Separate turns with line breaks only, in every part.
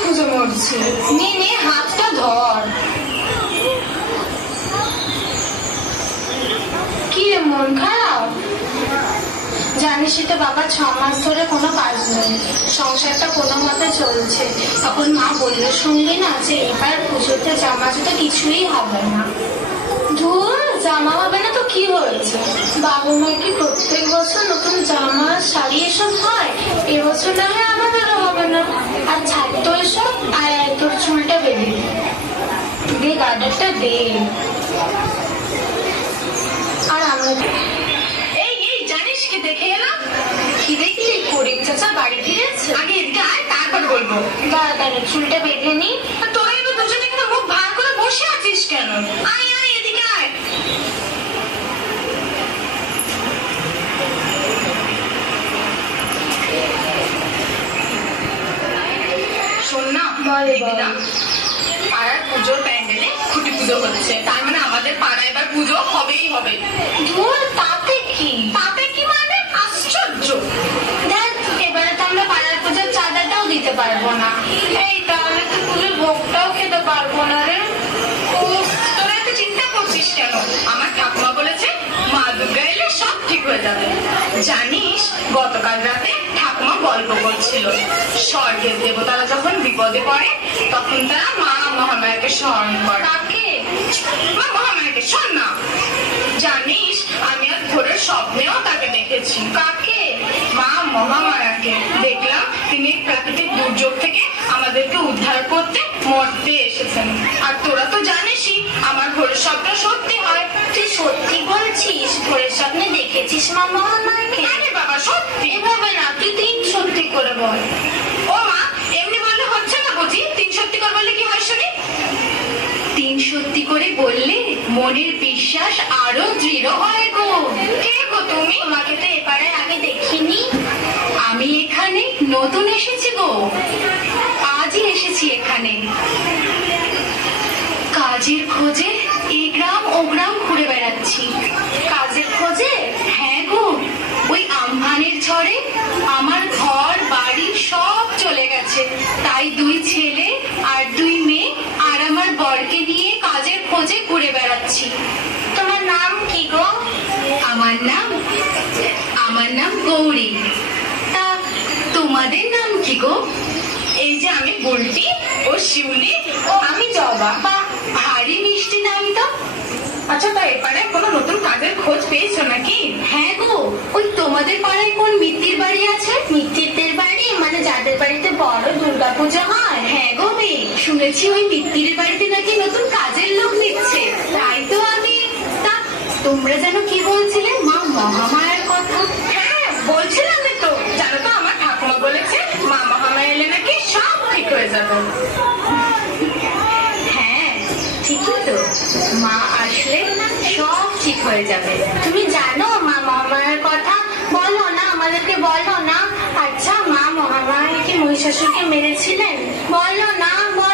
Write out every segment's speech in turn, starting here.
খুঁজে মরছি। নে হাতটা ধর। কি মন খারাপ? জানিসই তো বাবা ছ মাস ধরে কোনো কাজ নেই। সংসারটা কোনো মতে চলছে। তখন মা বলল, শুনলি না যে এবার পুজোতে জামা জুতো কিছুই হবে না? ধুর, জামা হবে না তো কি হয়েছে? বাবু মায়ের কি প্রত্যেক বছর নতুন জামা, শাড়ি এসব হয়? এবছর না হয় আমাদেরও হবে না আর ছাড় তো এসব আয় আয় তোর চুলটা বেঁধে দে। দে দে আর আমরা
এই এই জানিস কি দেখে এলাম?
কি? দেখলি গরিব চাচা বাড়ি ফিরেছে।
আগে এদিকে আয় তারপর বলব।
দাঁড়া চুলটা বেঁধে নি।
তোরা এবার দুজনে এখানে মুখ ভার করে বসে আছিস কেন? আয় আয় এদিকে আয়। শোন না।
বল,
পুজো হচ্ছে। তার মানে আমাদের পাড়ায় এবার পুজো হবেই হবে।
ধুর তাতে কি?
তাতে কি মানে? আশ্চর্য।
দেখ এবারে তো আমরা পাড়ার পুজোর চাঁদাটাও দিতে পারব না। এই তাহলে তো পুজোর ভোগটাও খেতে পারব না রে।
তোরা চিন্তা করছিস কেন? আমার ঠাকুমা বলেছে মা দুর্গা এলে সব ঠিক হয়ে যাবে। জানিস গতকাল রাতে ঠাকুমা গল্প করছিল। স্বর্গের দেবতারা যখন বিপদে পড়ে তখন তারা মা মহামায়াকে স্মরণ করে। শোন না। জানিস আমি আজ ভোরের স্বপ্নেও তাকে দেখেছি।
কাকে?
মা মহামায়াকে। দেখলাম তিনি প্রাকৃতিক দুর্যোগ থেকে আমাদেরকে উদ্ধার করতে মরতে এসেছেন। আর তোরা তো জানিসই আমার ঘরের স্বপ্ন সত্যি হয়।
তুই সত্যি বলছিস? ভোরের স্বপ্নে দেখেছিস মা মহামায়াকে?
আরে বাবা সত্যি।
এভাবে না তুই তিন সত্যি করে বল
ও মা এমনি বললে হচ্ছে না বুঝি তিন সত্যি করে বললে কি হয় শুনি তিন সত্যি করে বললে মনের বিশ্বাস আরও দৃঢ় হয় গো। কে গো তুমি?
তোমাকে তো এবারে আগে দেখিনি।
আমি এখানে নতুন এসেছি গো। আজই এসেছি এখানে। কাজের খোঁজে এই গ্রাম ও গ্রাম ঘুরে বেড়াচ্ছি।
কাজের খোঁজে?
হ্যাঁ গো ওই আমফানের ঝড়ে আমার ঘর বাড়ি সব চলে গেছে। তাই দুই ছেলে আর দুই গৌরী। তা তোমাদের নাম কি গো? এই যে আমি বুলটি ও শিউলি ও আমি জবা। বা ভারী মিষ্টি নাম তো? আচ্ছা তা এপারে কোনো নতুন কাজের খোঁজ পেয়েছ নাকি? হ্যাঁ গো ওই তোমাদের পাড়ায় কোন মিত্তির বাড়ি আছে?
মিত্তিরদের বাড়ি? মানে যাদের বাড়িতে বড় দুর্গা পুজো হয়?
হ্যাঁ গো মেয়ে শুনেছি ওই মিত্তির বাড়িতে নাকি নতুন কাজের লোক নিচ্ছে। তাই তো আমি তা তোমরা যেন কি বলছিলে? মা মহামায়ার হ্যাঁ ঠিকই তো। মা আসলে সব ঠিক হয়ে যাবে।
তুমি জানো, মা মহামায়ার কথা? বলো না, আমাদেরকে বলো না। আচ্ছা মা মহামায়া কি মহিষাসুরকে মেরেছিলেন? বলো না, বলো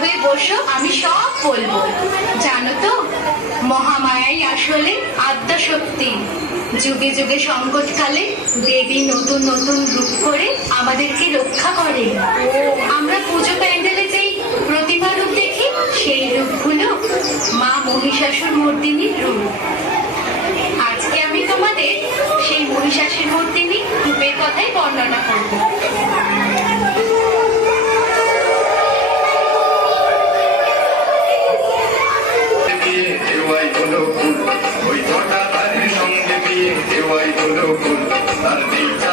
হয়ে বসো, আমি সব বলব। জানো তো, মহামায়াই আসলে আত্মশক্তি যুগে যুগে সংকটকালে দেবী নতুন নতুন রূপ করে আমাদেরকে রক্ষা করে আমরা পুজো প্যান্ডেলে
তারের দেওয়াই হলো তার চুলো